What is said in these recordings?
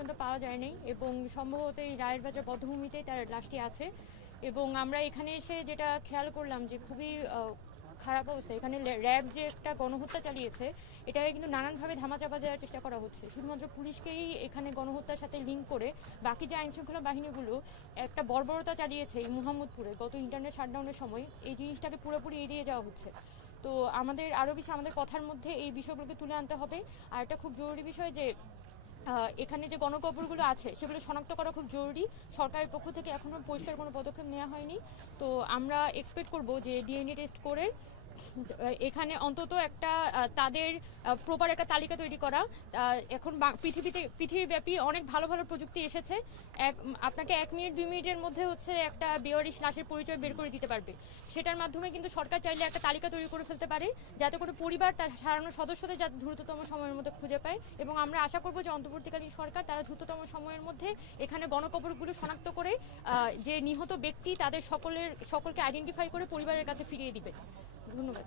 পর্যন্ত পাওয়া যায়নি এবং সম্ভবত এই রায়ের বাজার বধ্যভূমিতেই তার লাশটি আছে। এবং আমরা এখানে এসে যেটা খেয়াল করলাম যে খুবই খারাপ অবস্থা। এখানে র্যাব যে একটা গণহত্যা চালিয়েছে এটাকে কিন্তু নানানভাবে ধামাচাপা দেওয়ার চেষ্টা করা হচ্ছে। শুধুমাত্র পুলিশকেই এখানে গণহত্যার সাথে লিঙ্ক করে বাকি যে আইনশৃঙ্খলা বাহিনীগুলো একটা বর্বরতা চালিয়েছে এই মুহাম্মদপুরে গত ইন্টারনেট শাটডাউনের সময়, এই জিনিসটাকে পুরোপুরি এড়িয়ে যাওয়া হচ্ছে। তো আমাদের আরও বেশি আমাদের কথার মধ্যে এই বিষয়গুলোকে তুলে আনতে হবে। আর একটা খুব জরুরি বিষয় যে এখানে যে গণকবরগুলো আছে সেগুলো শনাক্ত করা খুব জরুরি। সরকারের পক্ষ থেকে এখনও পরিষ্কার কোনো পদক্ষেপ নেওয়া হয়নি। তো আমরা এক্সপেক্ট করব যে ডিএনএ টেস্ট করে এখানে অন্তত একটা তাদের প্রপার একটা তালিকা তৈরি করা। এখন পৃথিবীব্যাপী অনেক ভালো ভালো প্রযুক্তি এসেছে। আপনাকে 1 মিনিট 2 মিনিটের মধ্যে হচ্ছে একটা বেওয়ারিশ লাশের পরিচয় বের করে দিতে পারবে। সেটার মাধ্যমে কিন্তু সরকার চাইলে একটা তালিকা তৈরি করে ফেলতে পারে যাতে করে পরিবার তার হারানো সদস্যদের যাতে দ্রুততম সময়ের মধ্যে খুঁজে পায়। এবং আমরা আশা করব যে অন্তর্বর্তীকালীন সরকার তারা দ্রুততম সময়ের মধ্যে এখানে গণকবরগুলো শনাক্ত করে যে নিহত ব্যক্তি তাদের সকলকে আইডেন্টিফাই করে পরিবারের কাছে ফিরিয়ে দিবে। ধন্যবাদ।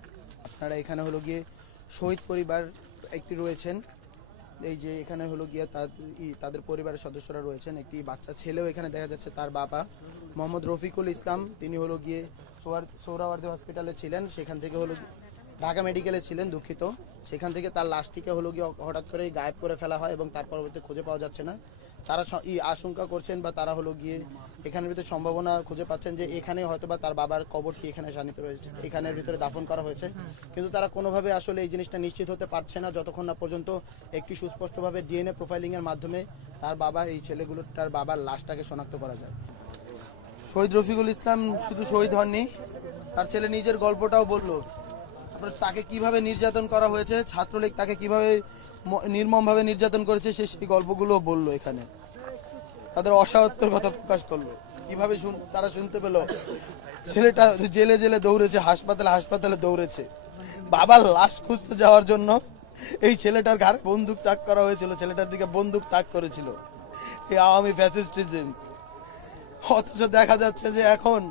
আপনারা এখানে হলো গিয়ে শহীদ পরিবার একটি রয়েছেন, এই যে এখানে হলো গিয়ে তাদের পরিবারের সদস্যরা রয়েছেন। একটি বাচ্চা ছেলেও এখানে দেখা যাচ্ছে, তার বাবা মোহাম্মদ রফিকুল ইসলাম, তিনি হলো গিয়ে সোহরাওয়ার্দী হসপিটালে ছিলেন, সেখান থেকে হলো ঢাকা মেডিকেলে ছিলেন, দুঃখিত। সেখান থেকে তার লাশটিকে হলো গিয়ে হঠাৎ করে গায়েব করে ফেলা হয় এবং তার পরবর্তী খুঁজে পাওয়া যাচ্ছে না। তারা আশঙ্কা করছেন বা তারা হলো গিয়ে এখানের ভিতরে সম্ভাবনা খুঁজে পাচ্ছেন যে এখানে হয়তো বা তার বাবার কবরটি এখানে শানিত রয়েছে, এখানের ভিতরে দাফন করা হয়েছে। কিন্তু তারা কোনোভাবে আসলে এই জিনিসটা নিশ্চিত হতে পারছে না যতক্ষণ না পর্যন্ত একটি সুস্পষ্টভাবে ডিএনএ প্রোফাইলিংয়ের মাধ্যমে তার বাবা এই ছেলেগুলোর বাবার লাশটাকে শনাক্ত করা যায়। শহীদ রফিকুল ইসলাম শুধু শহীদ হননি, তার ছেলে নিজের গল্পটাও বললো। তাকে কিভাবে নির্যাতন করা হয়েছে, ছাত্রলীগ তাকে কিভাবে নির্মমভাবে নির্যাতন করেছে সে সেই গল্পগুলো বললো। এখানে তাদের অসহায়ত্বের কথা প্রকাশ করলো। কিভাবে তারা শুনতে পেল ছেলেটা জেলে জেলে দৌড়েছে, হাসপাতালে দৌড়েছে, বাবার লাশ খুঁজতে যাওয়ার জন্য এই ছেলেটার ঘাড়ে বন্দুক তাক করা হয়েছিল, ছেলেটার দিকে বন্দুক তাক করেছিল এই আওয়ামী ফ্যাসিস্টিজম। অথচ দেখা যাচ্ছে যে এখন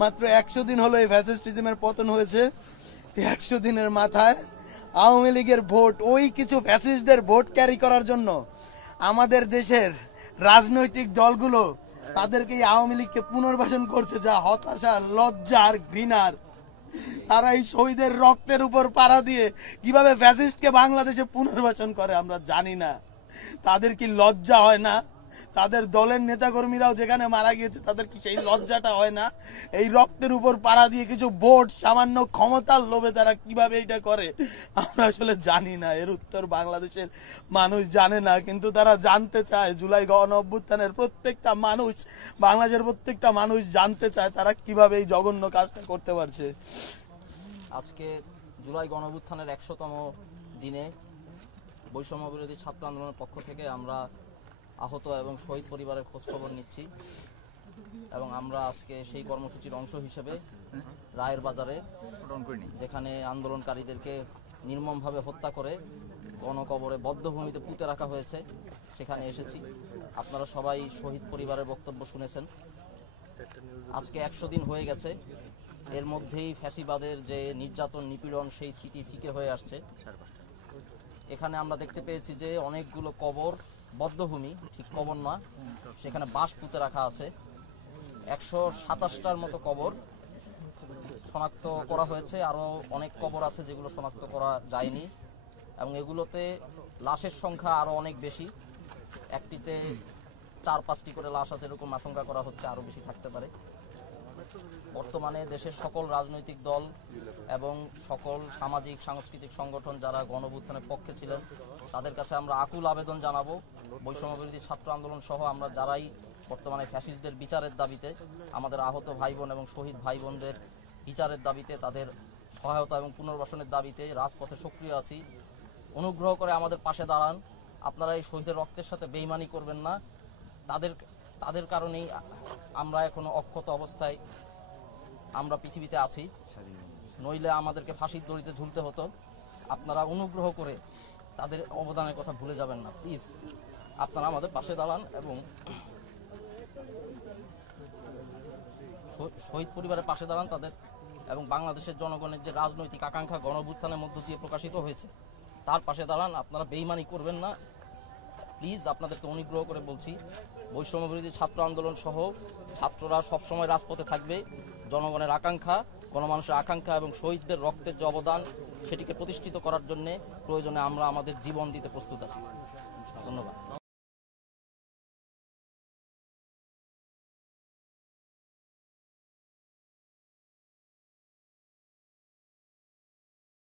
মাত্র 100 দিন হলো এই ফ্যাসিস্টিজমের পতন হয়েছে। 100 দিনের মাথায় আওয়ামী লীগের ভোট, ওই কিছু ফ্যাসিস্টদের ভোট ক্যারি করার জন্য আমাদের দেশের রাজনৈতিক দলগুলো তাদেরকে আওয়ামী লীগকে পুনর্বাসন করছে, যা হতাশা, লজ্জা আর ঘৃণার। তারা এই শহীদের রক্তের উপর পাড়া দিয়ে কিভাবে ফ্যাসিস্টকে বাংলাদেশে পুনর্বাসন করে আমরা জানি না। তাদের কি লজ্জা হয় না? তাদের দলের নেতাকর্মীরাও যেখানে মারা গিয়েছে তাদের কি সেই লজ্জাটা হয় না? এই রক্তের উপর পাড়া দিয়ে কিছু ভোট, সামান্য ক্ষমতার লোভে তারা কিভাবে এটা করে আমরা আসলে জানি না। এর উত্তর বাংলাদেশের মানুষ জানে না, কিন্তু তারা জানতে চায়। জুলাই গণ অভ্যুত্থানের প্রত্যেকটা মানুষ, বাংলাদেশের প্রত্যেকটা মানুষ জানতে চায় তারা কিভাবে এই জঘন্য কাজটা করতে পারছে। আজকে জুলাই গণ অভ্যুত্থানের 100তম দিনে বৈষম্য বিরোধী ছাত্র আন্দোলনের পক্ষ থেকে আমরা আহত এবং শহীদ পরিবারের খোঁজখবর নিচ্ছি এবং আমরা আজকে সেই কর্মসূচির অংশ হিসেবে রায়ের বাজারে, যেখানে আন্দোলনকারীদেরকে নির্মমভাবে হত্যা করে গণকবরে বদ্ধভূমিতে পুঁতে রাখা হয়েছে, সেখানে এসেছি। আপনারা সবাই শহীদ পরিবারের বক্তব্য শুনেছেন। আজকে 100 দিন হয়ে গেছে, এর মধ্যেই ফ্যাসিবাদের যে নির্যাতন নিপীড়ন সেই স্মৃতি ফিকে হয়ে আসছে। এখানে আমরা দেখতে পেয়েছি যে অনেকগুলো কবর, বদ্ধভূমি, ঠিক কবর না, সেখানে বাঁশ পুঁতে রাখা আছে। 127টার মতো কবর শনাক্ত করা হয়েছে, আরও অনেক কবর আছে যেগুলো শনাক্ত করা যায়নি এবং এগুলোতে লাশের সংখ্যা আরও অনেক বেশি। একটিতে 4-5টি করে লাশ আছে, এরকম আশঙ্কা করা হচ্ছে আরও বেশি থাকতে পারে। বর্তমানে দেশের সকল রাজনৈতিক দল এবং সকল সামাজিক সাংস্কৃতিক সংগঠন যারা গণঅভ্যুত্থানের পক্ষে ছিলেন তাদের কাছে আমরা আকুল আবেদন জানাবো, বৈষম্য বিরোধী ছাত্র আন্দোলন সহ আমরা যারাই বর্তমানে ফ্যাসিস্টদের বিচারের দাবিতে, আমাদের আহত ভাই বোন এবং শহীদ ভাই বোনদের বিচারের দাবিতে, তাদের সহায়তা এবং পুনর্বাসনের দাবিতে রাজপথে সক্রিয় আছি। অনুগ্রহ করে আমাদের পাশে দাঁড়ান। আপনারা এই শহীদের রক্তের সাথে বেইমানি করবেন না। তাদের কারণেই আমরা এখনো অক্ষত অবস্থায় আমরা পৃথিবীতে আছি, নইলে আমাদেরকে ফাঁসির দড়িতে ঝুলতে হতো। আপনারা অনুগ্রহ করে তাদের অবদানের কথা ভুলে যাবেন না, প্লিজ। আপনারা আমাদের পাশে দাঁড়ান এবং শহীদ পরিবারের পাশে দাঁড়ান তাদের, এবং বাংলাদেশের জনগণের যে রাজনৈতিক আকাঙ্ক্ষা গণঅভ্যুত্থানের মধ্য দিয়ে প্রকাশিত হয়েছে তার পাশে দাঁড়ান। আপনারা বেইমানি করবেন না, প্লিজ। প্লিজ আপনাদেরকে অনুগ্রহ করে বলছি, বৈষম্য বিরোধী ছাত্র আন্দোলন সহ ছাত্ররা সবসময় রাজপথে থাকবে। জনগণের আকাঙ্ক্ষা, গণমানুষের আকাঙ্ক্ষা এবং শহীদদের রক্তের যে অবদান সেটিকে প্রতিষ্ঠিত করার জন্য প্রয়োজনে আমরা আমাদের জীবন দিতে প্রস্তুত আছি। ধন্যবাদ।